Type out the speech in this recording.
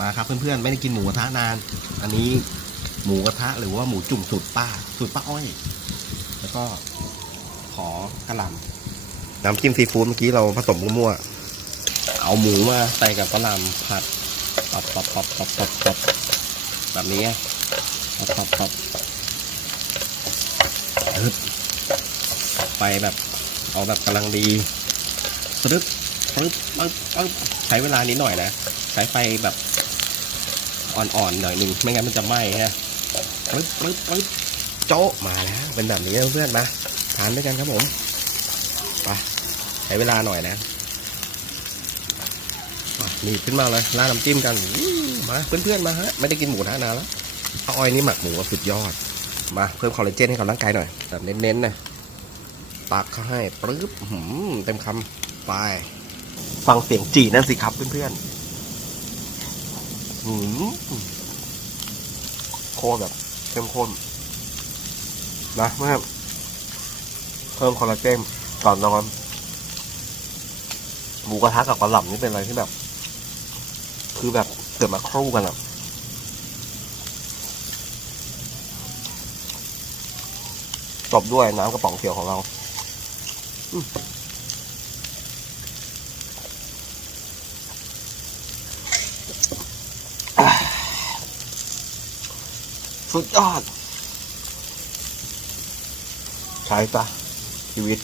มาครับเพื่อนๆไม่ได้กินหมูกระทะนาน อันนี้หมูกระทะหรือว่าหมูจุ่มสูตรป้าสูตรป้าอ้อย แล้วก็ขอกระหล่ำน้ำจิ้มซีฟู้ดเมื่อกี้เราผสมมั่วๆเอาหมูมาใส่กับกระหล่ำผัดปับปับปับปับปับปับแบบนี้ปับปับปับปึ๊บไปแบบเอาแบบกำลังดีปึ๊บปึ๊บปึ๊บปึ๊บใช้เวลานิดหน่อยนะ ใช้ไฟแบบ อ่อนๆหน่อยหนึ่งไม่งั้นมันจะไหม้ฮะปึ๊บปึ๊บปึ๊บโจ๊ะมาแล้วเป็นแบบนี้เพื่อนๆมาทานด้วยกันครับผมไปใช้เวลาหน่อยนะมานี่ขึ้นมาเลยราดน้ำจิ้มกันมาเพื่อนๆมาฮะไม่ได้กินหมูกระนานแล้วเอาอ้อยนี่หมักหมูสุดยอดมาเพิ่มคอลลาเจนให้กับร่างกายหน่อยแบบเน้นๆนะตักเขาให้ปึ๊บเต็มคำไปฟังเสียงจีนั่นสิครับเพื่อนๆ หืมโคแบบเข้มข้นนะเมื่อเพิ่มคอลลาเจนก่อนนอนหมูกระทะกับกระหล่ำนี่เป็นอะไรที่แบบ คือแบบเกิดมาครู่กันอะจบด้วยน้ำกระป๋องเขียวของเราอืมอ่า สุดยอด ใช้ปะชีวิต